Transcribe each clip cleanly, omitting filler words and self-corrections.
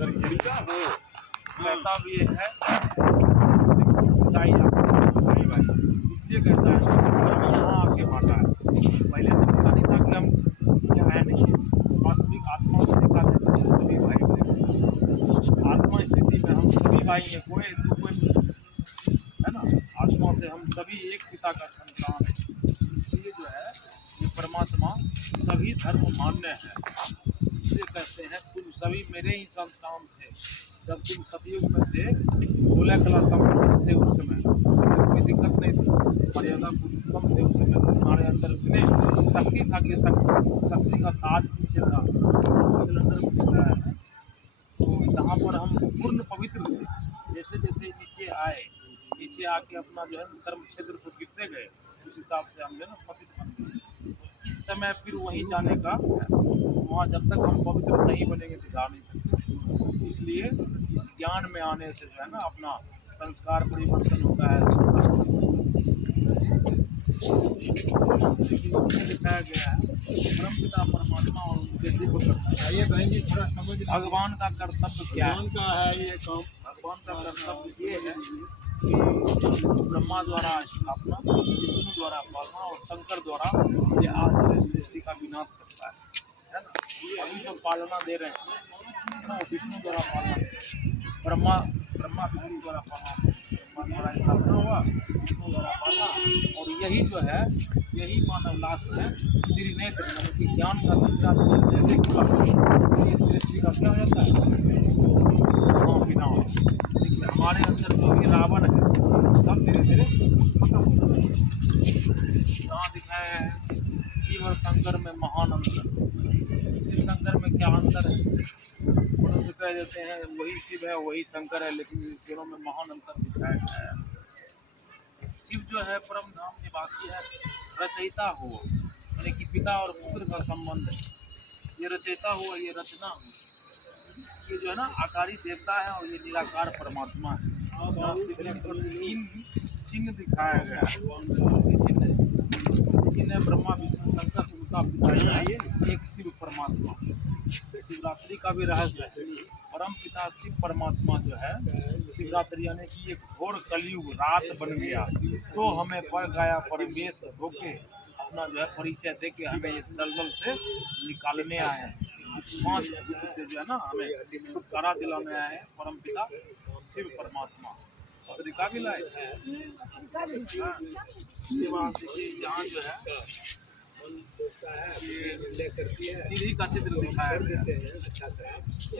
कहता भी ये है इसलिए कहता है हम यहाँ आके बांटा है। पहले से पता नहीं था कि हम क्या है नहीं है। वास्तविक आत्मा को देखा जाता है सभी भाई भाई आत्मा स्थिति में हम सभी भाई हैं, कोई हिंदू कोई है ना। आत्मा से हम सभी एक पिता का संतान है। ये जो है ये परमात्मा सभी धर्म मान्य है। इसलिए कहते हैं तुम सभी मेरे ही संतान थे। जब तुम सतयुग में थे 16 कला संपन्न थे उस समय कोई दिक्कत नहीं थी, मर्यादा कम थे उस समय। तुम्हारे अंदर इतने शक्ति था कि शक्ति का ताज पीछे था अंदर दिखाया है। तो यहाँ पर हम पूर्ण पवित्र थे। जैसे जैसे नीचे आके अपना जो है कर्म क्षेत्र को गिरते गए उस हिसाब से हम जो है ना पतित बन गए। इस समय फिर वहीं जाने का वहाँ जब तक हम पवित्र नहीं बनेंगे तो जा नहीं सकते। इसलिए इस ज्ञान में आने से जो है ना अपना संस्कार परिवर्तन होता है। दिखाया गया है परमपिता परमात्मा और उनके दिव्य कर्तव्य। बहन जी थोड़ा समझ भगवान का कर्तव्य क्या है का है ये काम। भगवान का कर्तव्य ये है कि ब्रह्मा द्वारा स्थापना, विष्णु द्वारा पालना और शंकर द्वारा ये आश्रय सृष्टि का विनाश करता है ना। अभी जो पालना दे रहे हैं ना विष्णु द्वारा पालना, ब्रह्मा विष्णु द्वारा पालना, ब्रह्मा द्वारा स्थापना हुआ विष्णु द्वारा पालना। और यही जो है यही मानव लास्ट में त्रिनेत्र यानी कि ज्ञान का तीसरा जैसे कि सृष्टि का क्या होता है विनाश। देखिए हमारे अंदर जो भी रावण है सब धीरे धीरे खत्म हो जाता है। यहाँ दिखाया है शिव और शंकर में महान अंतर। शिव शंकर में क्या अंतर है? मनुष्य कह देते हैं वही शिव है वही शंकर है, लेकिन दोनों में महान अंतर दिखाया गया है। शिव जो है परम धाम निवासी है, रचयिता हो यानी कि पिता और पुत्र का संबंध है। ये रचयिता हुआ, ये रचना हुआ। ये जो है ना आकारी देवता है और ये निराकार परमात्मा है। तीन चिन्ह दिखाया गया है। चिन्ह ब्रह्मा विष्णु शंकर उनका पिता है एक शिव परमात्मा। शिवरात्रि का भी रहस्य है। परम पिता शिव परमात्मा जो है शिवरात्रि यानी कि एक घोर कलयुग रात बन गया तो हमें पड़ गया परवेश होके अपना जो है परिचय दे के हमें इस दलदल से निकालने आए हैं। इस 5 युग से जो है ना हमें छुटकारा दिलाने आए हैं परम पिता शिव परमात्मा। पत्रिका भी लाए यहाँ जो है सीढ़ी का चित्र दिखाया गया।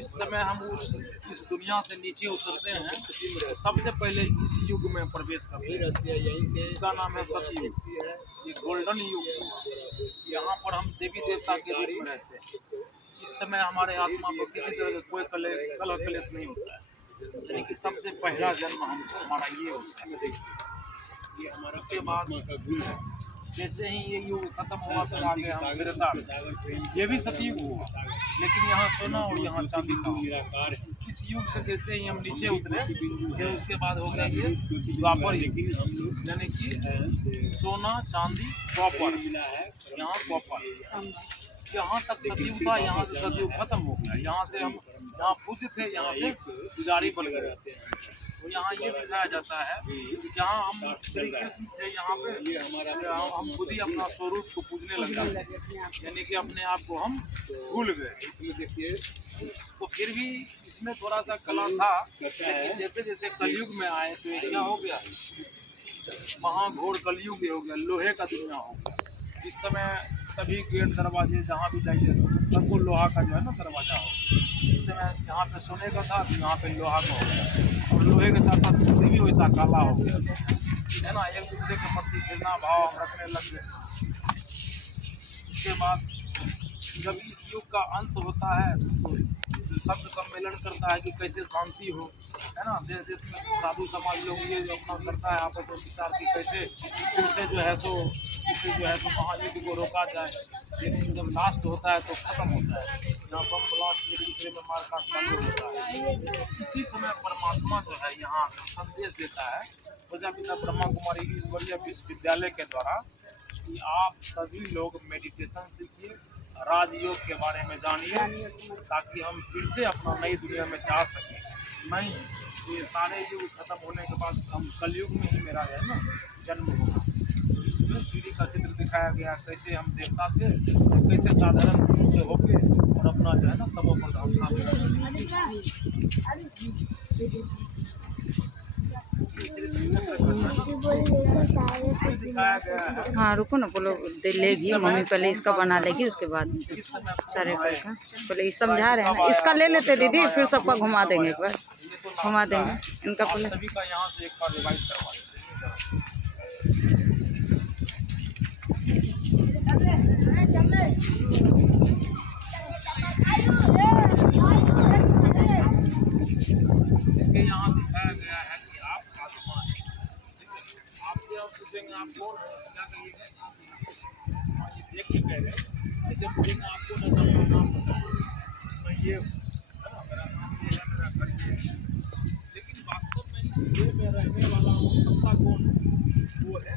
इस समय हम इस दुनिया से नीचे उतरते हैं सबसे पहले इस युग में प्रवेश करते हैं। इसका नाम है सतयुग। ये गोल्डन युग। यहाँ पर हम देवी देवता के रूप में रहते हैं। इस समय हमारे आत्मा को किसी तरह का कोई कलह क्लेश नहीं होता है। यानी कि सबसे पहला जन्म हमारा ये होता है। ये हमारा उसके बाद का गुण है। जैसे ही ये युग खत्म हुआ फिर आगे हम गिरता ये भी सतयुग हुआ, लेकिन यहाँ सोना और यहाँ चांदी का निराकार है। इस युग से जैसे ही हम नीचे उतरे फिर उसके बाद हो गया ये द्वापर युग यानी कि सोना चांदी कॉपर यहाँ कॉपर। यहाँ तक सतयुग था, यहाँ से सतयुग खत्म हो गया। यहाँ से हम यहाँ बुद्ध थे, यहाँ से पुजारी बन गए। तो यहाँ ये दिखाया जाता है कि जहाँ हम श्री कृष्ण थे यहाँ पे हम खुद ही अपना स्वरूप को पूजने लग जाते यानी कि अपने आप को हम भूल गए। इसमें देखिए तो फिर भी इसमें थोड़ा सा कला था, लेकिन जैसे जैसे कलयुग में आए तो ये क्या हो गया महाघोर कलयुग हो गया, लोहे का दुनिया हो गया। इस समय सभी गेट दरवाजे जहाँ भी जाइए सबको लोहा का जो है ना दरवाजा हो। इस समय यहाँ पे सोने का था तो यहाँ पे लोहा का हो गया और लोहे के साथ साथ खुद भी वैसा काला हो गया है ना। एक दूसरे के प्रति घृणा भाव हम रखने लग गए। इसके बाद जब इस युग का अंत होता है तो शब्द सम्मेलन करता है कि कैसे शांति हो है ना। देश देश में साधु समाज लोग ये अपना करता है आपस में विचार की कैसे इससे जो है सो महायुद्ध को रोका जाए। लेकिन जब लास्ट होता है तो खत्म होता है, यहाँ बम ब्लास्ट एक दूसरे में मार काट चालू होता है। इसी समय परमात्मा जो है यहाँ संदेश देता है प्रजापिता ब्रह्मा कुमारी ईश्वरीय विश्वविद्यालय के द्वारा कि आप सभी लोग मेडिटेशन सीखिए, राजयोग के बारे में जानिए, ताकि हम फिर से अपना नई दुनिया में जा सकें। नहीं, ये सारे युग खत्म होने के बाद हम कलयुग में ही मेरा है ना जन्म होगा। इसमें सीढ़ी का चित्र दिखाया गया, कैसे हम देवता थे, कैसे साधारण रूप से होके और अपना जो है ना तमो प्रधान दिखाया गया है। हाँ रुको ना, बोलो लेगी मम्मी, पहले इसका बना लेगी उसके बाद सारे का पहले ये समझा रहे हैं ना। इसका ले लेते दीदी, फिर सबका घुमा देंगे, एक बार घुमा देंगे इनका पहले। सभी का यहाँ से एक बार रिवाइज करवा देते हैं। यहाँ दिखाया गया है कि आप आत्मा हैं। आपसे हम पूछेंगे आप कौन है, क्या कहिएगा? ये देख के कह रहे हैं, ऐसे पूछेंगे आपको ना, अपना नाम बताइए, मैं ये हूँ, है ना, मेरा नाम ये है, मेरा घर ये है। लेकिन वास्तव में इस देह में रहने वाला वो सत्ता कौन है? वो है